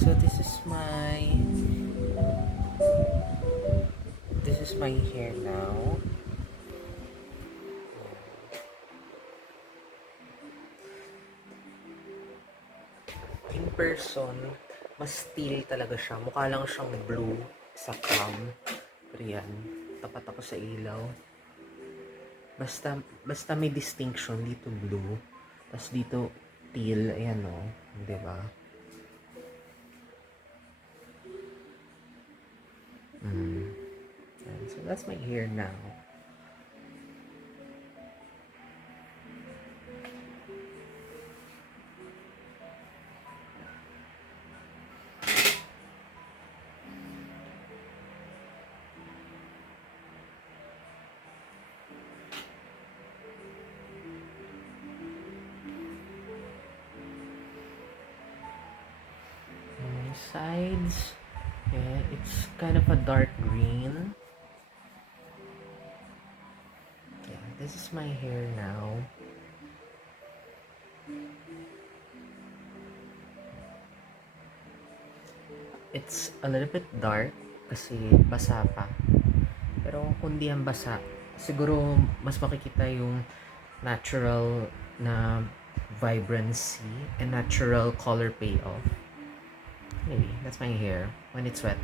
So this is my hair now. In person, mas teal talaga siya. Mukha lang siyang blue sa cam. Pero yan, tapat ako sa ilaw. Basta may distinction dito blue. Tapos dito teal, ayan o. Diba? Ayan, so that's my hair now. Sides, yeah, it's kind of a dark green. Yeah, this is my hair now. It's a little bit dark kasi basa pa. Pero kung di yan basa, siguro mas makikita yung natural na vibrancy and natural color payoff. Maybe that's my hair when it's wet.